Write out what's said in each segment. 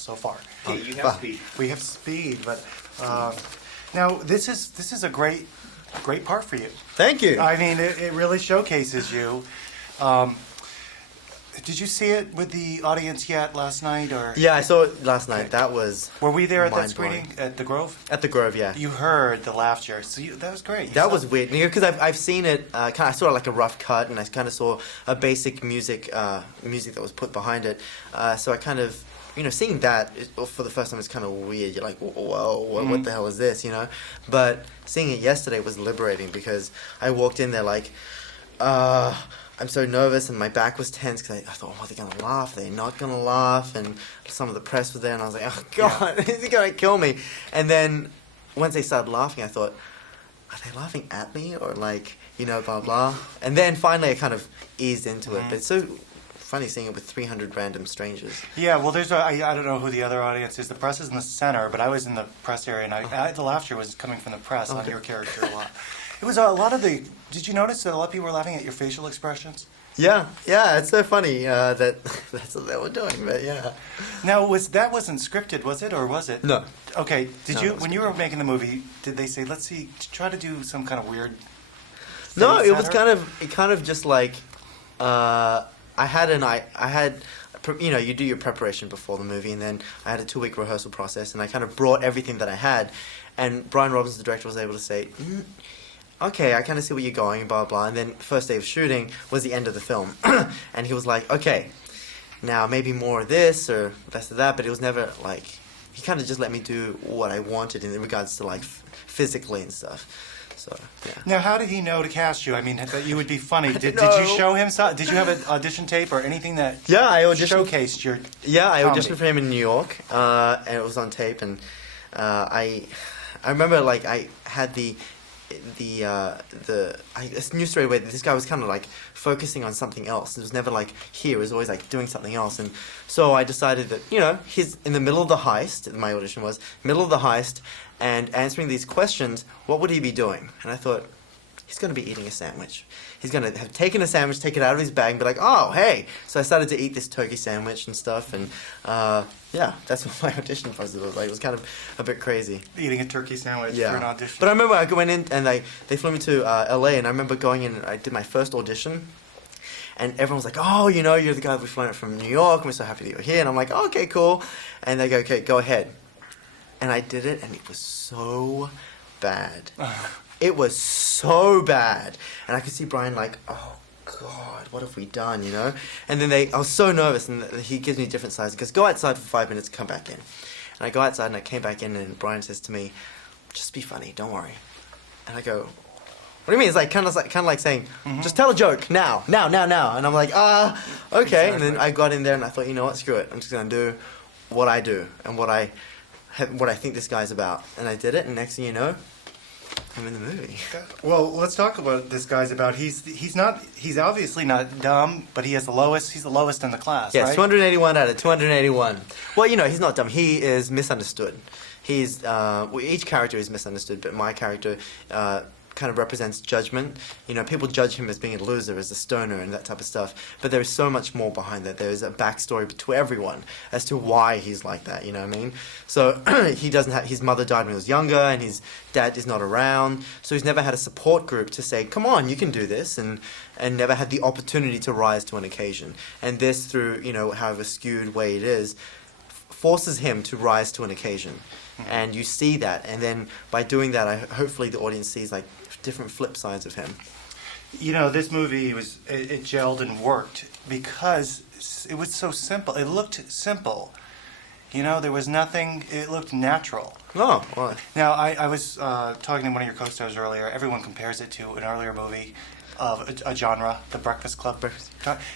so far. Hey, you have speed. We have speed, but now this is a great part for you. Thank you. I mean, it really showcases you. Did you see it with the audience yet last night, or? Yeah, I saw it last night. Okay. That was Were we there at that mind-blowing. screening at the Grove? At the Grove, yeah. You heard the laughter, so that was great. You That saw- was weird because I've seen it. I saw like a rough cut, and I kind of saw a basic music that was put behind it. So I kind of, seeing that for the first time is kind of weird. You're like, whoa, what the hell is this, But seeing it yesterday was liberating because I walked in there like, I'm so nervous and my back was tense because I thought, are they going to laugh? Are they not going to laugh? And some of the press was there and I was like, oh God, is he going to kill me? And then once they started laughing, I thought, are they laughing at me or like, blah, blah. And then finally I kind of eased into it. But it's so funny seeing it with 300 random strangers. Yeah, well, I don't know who the other audience is. The press is in the center, but I was in the press area, and the laughter was coming from the press on your character a lot. It was a lot of the. Did you notice that a lot of people were laughing at your facial expressions? Yeah, it's so funny that that's what they were doing, but yeah. Now, that wasn't scripted, was it, or was it? No. Okay. No, When you were making the movie, did they say, let's see, try to do some kind of weird? No, face it at was her? kind of just like I had you do your preparation before the movie, and then I had a 2-week rehearsal process, and I kind of brought everything that I had, and Brian Robbins, the director, was able to say, okay, I kind of see where you're going, blah, blah. And then first day of shooting was the end of the film. And he was like, okay, now maybe more of this or less of that. But it was never like, he kind of just let me do what I wanted in regards to like physically and stuff. So, yeah. Now, how did he know to cast you? I mean, that you would be funny. Did know. you show him some? Did you have an audition tape or anything that Yeah, I auditioned. showcased your I comedy? auditioned for him in New York, and it was on tape. And I remember like I had I knew straight away that this guy was kind of like focusing on something else. It was never like here. It was always like doing something else. And so I decided that, he's in the middle of the heist. My audition was middle of the heist and answering these questions. What would he be doing? And I thought, he's going to be eating a sandwich. He's going to have taken a sandwich, take it out of his bag, and be like, oh, hey. So I started to eat this turkey sandwich and stuff. And that's what my audition process was like. It was kind of a bit crazy. Eating a turkey sandwich for an audition. But I remember I went in and they flew me to LA, and I remember going in and I did my first audition. And everyone was like, oh, you're the guy that we flown from New York, and we're so happy that you're here. And I'm like, oh, okay, cool. And they go, okay, go ahead. And I did it, and it was so bad. It was so bad. And I could see Brian like, oh, God, what have we done, And then I was so nervous, and he gives me different sizes. He goes, go outside for 5 minutes, come back in. And I go outside, and I came back in, and Brian says to me, just be funny, don't worry. And I go, what do you mean? It's like kind of like saying, just tell a joke now. And I'm like, okay. Exactly. And then I got in there, and I thought, you know what, screw it. I'm just going to do what I do and what I think this guy's about. And I did it, and next thing you know, I'm in the movie. Well, let's talk about this guy's about. He's obviously not dumb, but he's the lowest in the class, Yes, right? 281 out of 281. Well, he's not dumb. He is misunderstood. He's each character is misunderstood, but my character kind of represents judgment. People judge him as being a loser, as a stoner, and that type of stuff. But there is so much more behind that. There is a backstory to everyone as to why he's like that. You know what I mean? So he doesn't have. His mother died when he was younger, and his dad is not around. So he's never had a support group to say, "Come on, you can do this," and never had the opportunity to rise to an occasion. And this, through however skewed way it is, forces him to rise to an occasion. And you see that, and then by doing that, hopefully the audience sees like different flip sides of him. This movie it gelled and worked because it was so simple. It looked simple. There was nothing. It looked natural. Oh, well. Now I was talking to one of your co-stars earlier. Everyone compares it to an earlier movie of a genre, The Breakfast Club.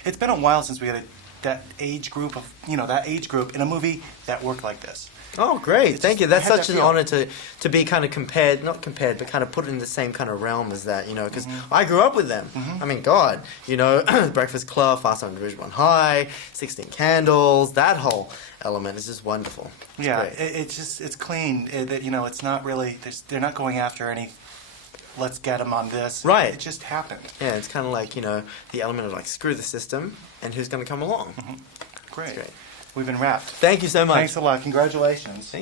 It's been a while since we had that age group in a movie that worked like this. Oh, great. Thank you. That's such an feel. honor to be kind of not compared, but kind of put in the same kind of realm as that, because I grew up with them. I mean, God, Breakfast Club, Fast on Ridge One High, 16 Candles, that whole element is just wonderful. It's it's clean. It's not really, they're not going after any, let's get them on this. Right. It just happened. Yeah, it's kind of like, the element of like, screw the system, and who's going to come along. Great. It's great. We've been wrapped. Thank you so much. Thanks a lot. Congratulations.